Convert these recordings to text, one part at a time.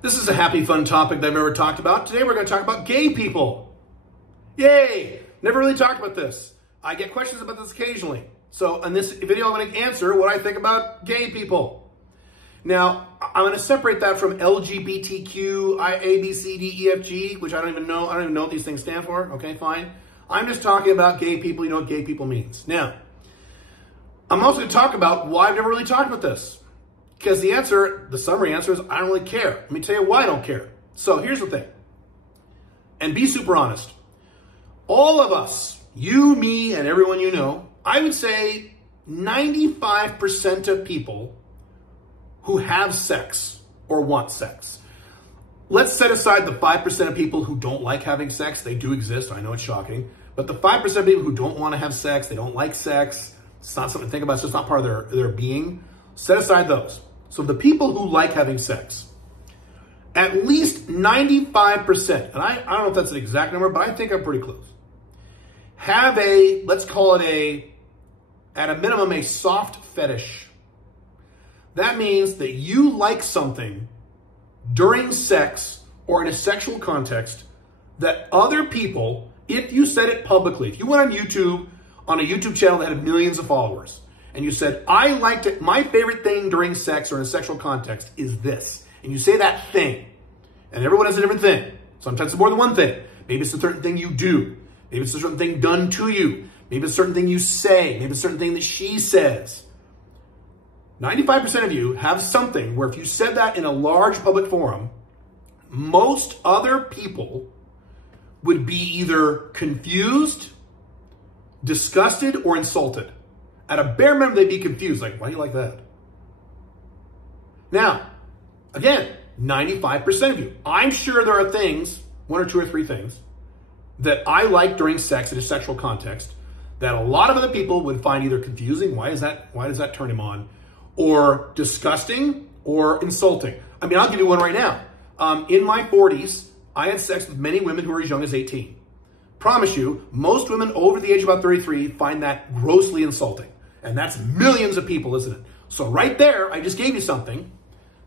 This is a happy, fun topic that I've never talked about. Today we're going to talk about gay people. Yay! Never really talked about this. I get questions about this occasionally. So in this video, I'm going to answer what I think about gay people. Now, I'm going to separate that from LGBTQ, A, B, C, D, E, F, G, which I don't even know what these things stand for. Okay, fine. I'm just talking about gay people. You know what gay people means. Now, I'm also going to talk about why I've never really talked about this. Because the summary answer is, I don't really care. Let me tell you why I don't care. So here's the thing. And be super honest. All of us, you, me, and everyone you know, I would say 95% of people who have sex or want sex. Let's set aside the 5% of people who don't like having sex. They do exist. I know it's shocking. But the 5% of people who don't want to have sex, they don't like sex, it's not something to think about. It's just not part of their being. Set aside those. So the people who like having sex, at least 95%, and I don't know if that's an exact number, but I think I'm pretty close, have let's call it at a minimum, a soft fetish. That means that you like something during sex or in a sexual context that other people, if you said it publicly, if you went on a YouTube channel that had millions of followers, and you said, I liked it, my favorite thing during sex or in a sexual context is this. And you say that thing. And everyone has a different thing. Sometimes it's more than one thing. Maybe it's a certain thing you do. Maybe it's a certain thing done to you. Maybe it's a certain thing you say. Maybe it's a certain thing that she says. 95% of you have something where if you said that in a large public forum, most other people would be either confused, disgusted, or insulted. At a bare minimum, they'd be confused. Like, why do you like that? Now, again, 95% of you. I'm sure there are things, one or two or three things, that I like during sex in a sexual context that a lot of other people would find either confusing, why does that turn him on, or disgusting, or insulting. I mean, I'll give you one right now. In my 40s, I had sex with many women who were as young as 18. Promise you, most women over the age of about 33 find that grossly insulting. And that's millions of people, isn't it? So right there, I just gave you something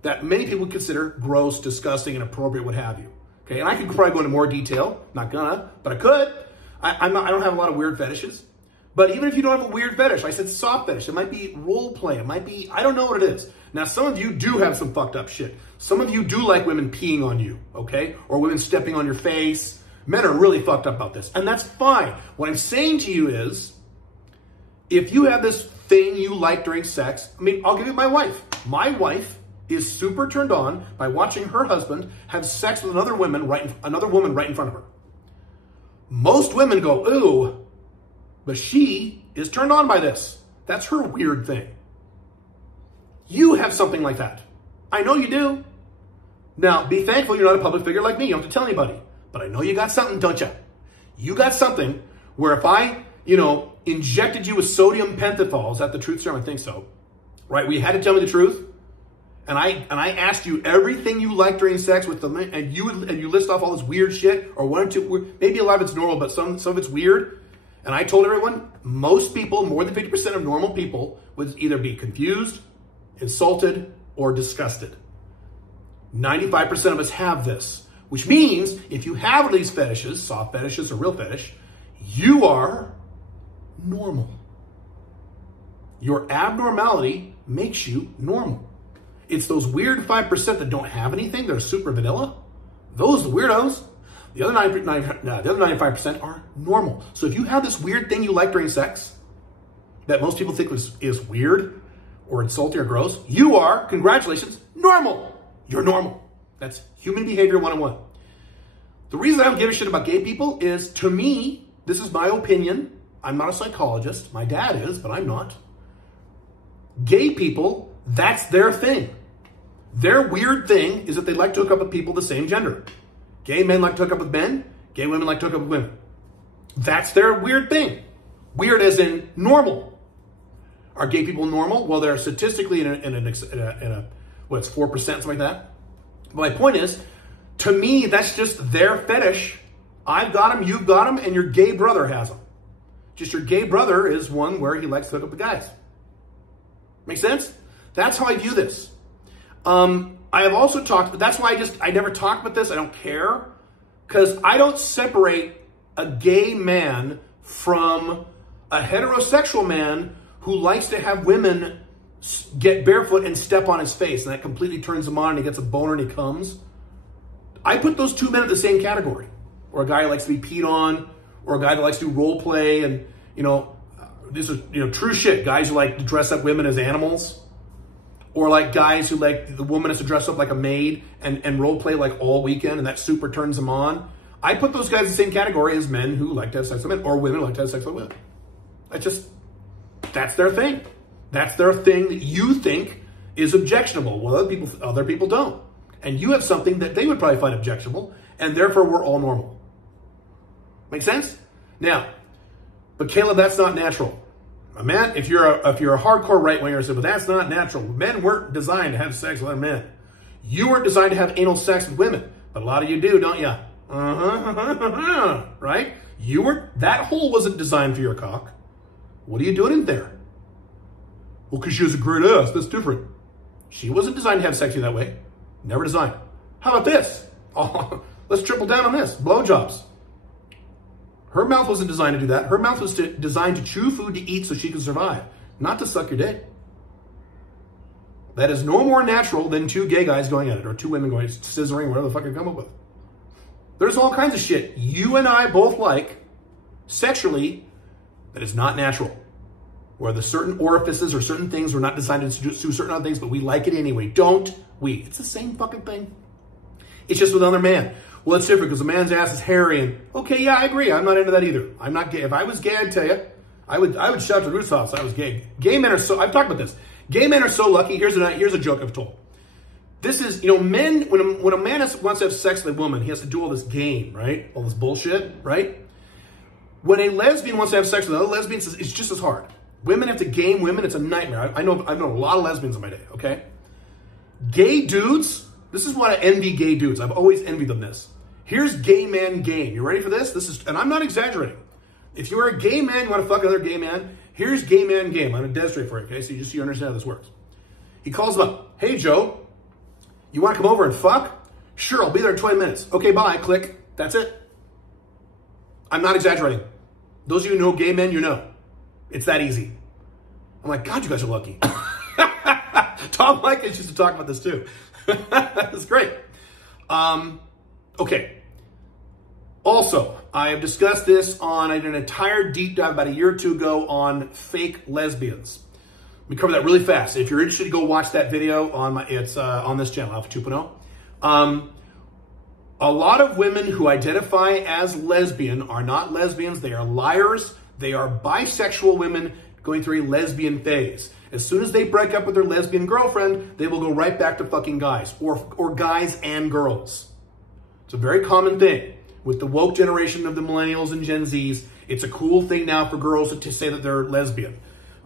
that many people would consider gross, disgusting, inappropriate, what have you. Okay, and I could probably go into more detail. Not gonna, but I could. I don't have a lot of weird fetishes. But even if you don't have a weird fetish, I said soft fetish. It might be role play. It might be, I don't know what it is. Now, some of you do have some fucked up shit. Some of you do like women peeing on you, okay? Or women stepping on your face. Men are really fucked up about this, and that's fine. What I'm saying to you is, if you have this thing you like during sex, I mean, I'll give you my wife. My wife is super turned on by watching her husband have sex with another woman right in front of her. Most women go, ooh, but she is turned on by this. That's her weird thing. You have something like that. I know you do. Now, be thankful you're not a public figure like me. You don't have to tell anybody. But I know you got something, don't you? You got something where if I, injected you with sodium pentothal, is that the truth serum? I think so. Right? We had to tell me the truth. And I asked you everything you like during sex with them, and you list off all this weird shit, or one or two, maybe a lot of it's normal, but some of it's weird. And I told everyone, most people, more than 50% of normal people, would either be confused, insulted, or disgusted. 95% of us have this. Which means, if you have one of these fetishes, soft fetishes or real fetish, you are normal. Your abnormality makes you normal. It's those weird 5% that don't have anything, that are super vanilla. Those weirdos. The other 95% are normal. So if you have this weird thing you like during sex, that most people think is weird or insulting or gross, you are, congratulations, normal. You're normal. That's human behavior 101. The reason I don't give a shit about gay people is, to me, this is my opinion. I'm not a psychologist. My dad is, but I'm not. Gay people, that's their thing. Their weird thing is that they like to hook up with people of the same gender. Gay men like to hook up with men. Gay women like to hook up with women. That's their weird thing. Weird as in normal. Are gay people normal? Well, they're statistically in a what's 4%, something like that. But my point is, to me, that's just their fetish. I've got them, you've got them, and your gay brother has them. Just your gay brother is one where he likes to hook up with guys. Make sense? That's how I view this. I have also talked, that's why I never talk about this. I don't care, because I don't separate a gay man from a heterosexual man who likes to have women get barefoot and step on his face, and that completely turns him on and he gets a boner and he comes. I put those two men in the same category. Or a guy who likes to be peed on, or a guy that likes to do role play, and, you know, this is, you know, true shit. Guys who like to dress up women as animals, or like guys who like the woman has to dress up like a maid and role play like all weekend, and that super turns them on. I put those guys in the same category as men who like to have sex with men, or women who like to have sex with women. That's their thing. That's their thing that you think is objectionable. Well, other people don't. And you have something that they would probably find objectionable, and therefore we're all normal. Make sense? Now, but Caleb, that's not natural. A man, if you're a hardcore right winger, say, but that's not natural. Men weren't designed to have sex with other men. You weren't designed to have anal sex with women, but a lot of you do, don't you? Right? That hole wasn't designed for your cock. What are you doing in there? Well, because she has a great ass. That's different. She wasn't designed to have sex with you that way. Never designed. How about this? Oh, let's triple down on this. Blowjobs. Her mouth wasn't designed to do that. Her mouth was designed to chew food to eat so she could survive, not to suck your dick. That is no more natural than two gay guys going at it, or two women going scissoring, whatever the fuck you come up with. There's all kinds of shit you and I both like sexually that is not natural. Where the certain orifices or certain things were not designed to do certain other things, but we like it anyway. Don't we? It's the same fucking thing. It's just with another man. Well, it's different because a man's ass is hairy, and okay, yeah, I agree. I'm not into that either. I'm not gay. If I was gay, I'd tell you, I would shout to the rooftops I was gay. Gay men are so, I've talked about this. Gay men are so lucky. Here's a joke I've told. This is, you know, men, when a man wants to have sex with a woman, he has to do all this game, right? All this bullshit, right? When a lesbian wants to have sex with another lesbian, it's just as hard. Women have to game women. It's a nightmare. I've known a lot of lesbians in my day, okay? Gay dudes, this is why I envy gay dudes. I've always envied them this. Here's gay man game. You ready for this? And I'm not exaggerating. If you're a gay man, you want to fuck another gay man, here's gay man game. I'm going to demonstrate for you, okay? So you understand how this works. He calls him up. Hey, Joe, you want to come over and fuck? Sure, I'll be there in 20 minutes. Okay, bye. Click. That's it. I'm not exaggerating. Those of you who know gay men, you know. It's that easy. I'm like, God, you guys are lucky. Tom Likens used to talk about this too. It's great. Okay. Also, I have discussed this I did an entire deep dive about a year or two ago on fake lesbians. Let me cover that really fast. If you're interested, go watch that video it's on this channel, Alpha 2.0. A lot of women who identify as lesbian are not lesbians. They are liars. They are bisexual women going through a lesbian phase. As soon as they break up with their lesbian girlfriend, they will go right back to fucking guys, or guys and girls. It's a very common thing. With the woke generation of the millennials and Gen Zs, it's a cool thing now for girls to say that they're lesbian.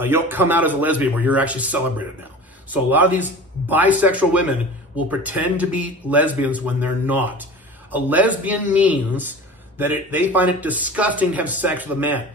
You don't come out as a lesbian where you're actually celebrated now. So a lot of these bisexual women will pretend to be lesbians when they're not. A lesbian means that they find it disgusting to have sex with a man.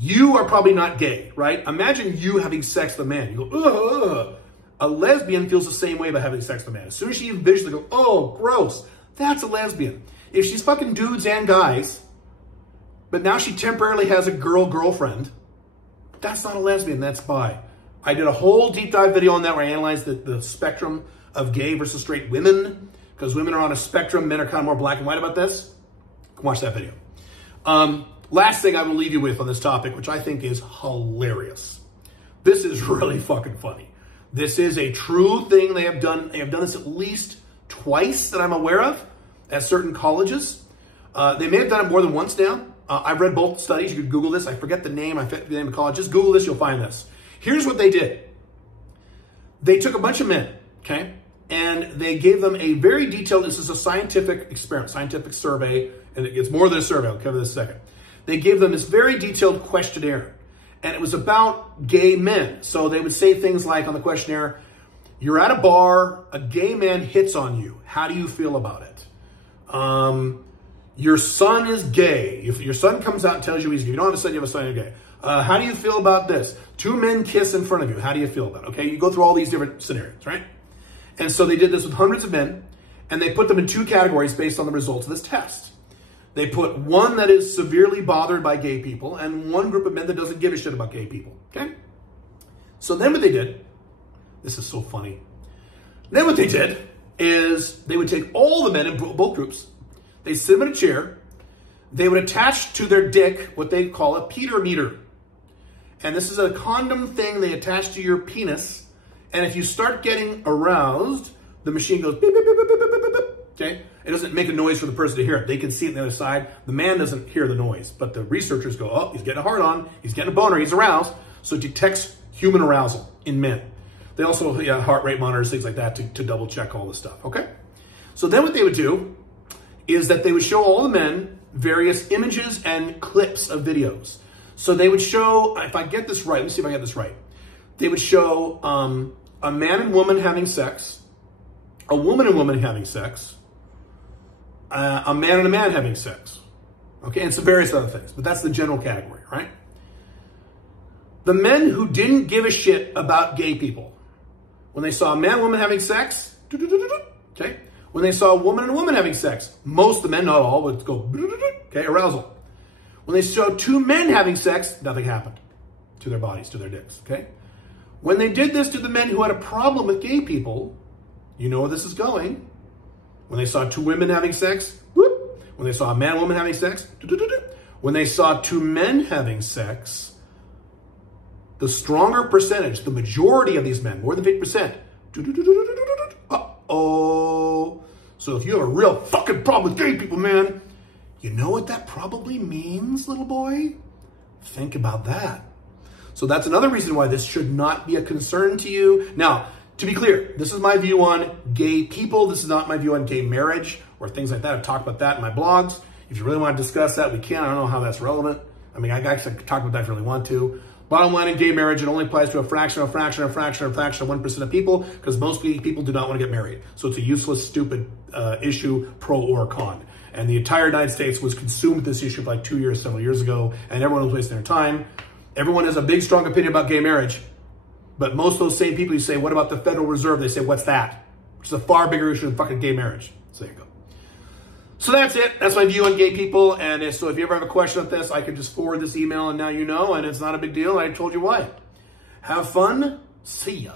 You are probably not gay, right? Imagine you having sex with a man. You go, ugh. A lesbian feels the same way about having sex with a man. As soon as she visually goes, oh, gross. That's a lesbian. If she's fucking dudes and guys, but now she temporarily has a girlfriend, that's not a lesbian, that's bi. I did a whole deep dive video on that where I analyzed the spectrum of gay versus straight women, because women are on a spectrum, men are kind of more black and white about this. Watch that video. Last thing I will leave you with on this topic, which I think is hilarious. This is really fucking funny. This is a true thing they have done. They have done this at least twice that I'm aware of at certain colleges. They may have done it more than once now. I've read both studies. You could Google this. I forget the name. I forget the name of the college. Just Google this. You'll find this. Here's what they did. They took a bunch of men, okay, and they gave them a very detailed, this is a scientific experiment, scientific survey, and it's more than a survey. I'll cover this in a second. They gave them this very detailed questionnaire, and it was about gay men. So they would say things like on the questionnaire, you're at a bar, a gay man hits on you. How do you feel about it? Your son is gay. If your son comes out and tells you he's gay, you don't have a son, you have a son, you're gay. How do you feel about this? Two men kiss in front of you. How do you feel about it? Okay, you go through all these different scenarios, right? And so they did this with hundreds of men, and they put them in two categories based on the results of this test. They put one that is severely bothered by gay people and one group of men that doesn't give a shit about gay people, okay? So then what they did, this is so funny. Then what they did is they would take all the men in both groups, they sit them in a chair, they would attach to their dick what they call a Peter meter. And this is a condom thing they attach to your penis. And if you start getting aroused, the machine goes beep, beep, beep, beep, beep, beep, beep, beep, okay? It doesn't make a noise for the person to hear it. They can see it on the other side. The man doesn't hear the noise, but the researchers go, oh, he's getting a hard on, he's getting a boner, he's aroused. So it detects human arousal in men. They also heart rate monitors, things like that to double check all this stuff, okay? So then what they would do is that they would show all the men various images and clips of videos. So they would show, if I get this right, let me see if I get this right. They would show a man and woman having sex, a woman and woman having sex, a man and a man having sex. Okay, and some various other things, but that's the general category, right? The men who didn't give a shit about gay people, when they saw a man and woman having sex, okay? When they saw a woman and a woman having sex, most of the men, not all, would go, okay, arousal. When they saw two men having sex, nothing happened to their bodies, to their dicks, okay? When they did this to the men who had a problem with gay people, you know where this is going. When they saw two women having sex, whoop. When they saw a man and woman having sex, when they saw two men having sex, the stronger percentage, the majority of these men, more than 50%, uh-oh. So if you have a real fucking problem with gay people, man, you know what that probably means, little boy? Think about that. So that's another reason why this should not be a concern to you. Now, to be clear, this is my view on gay people. This is not my view on gay marriage or things like that. I've talked about that in my blogs. If you really want to discuss that, we can. I don't know how that's relevant. I mean, I actually talk about that if you really want to. Bottom line, in gay marriage, it only applies to a fraction of 1% of people, because most people do not want to get married. So it's a useless, stupid issue, pro or con. And the entire United States was consumed with this issue for like 2 years, several years ago, and everyone was wasting their time. Everyone has a big, strong opinion about gay marriage. But most of those same people, you say, what about the Federal Reserve? They say, what's that? Which is a far bigger issue than fucking gay marriage. So there you go. So that's it. That's my view on gay people. And so if you ever have a question on this, I can just forward this email and now you know, and it's not a big deal. I told you why. Have fun. See ya.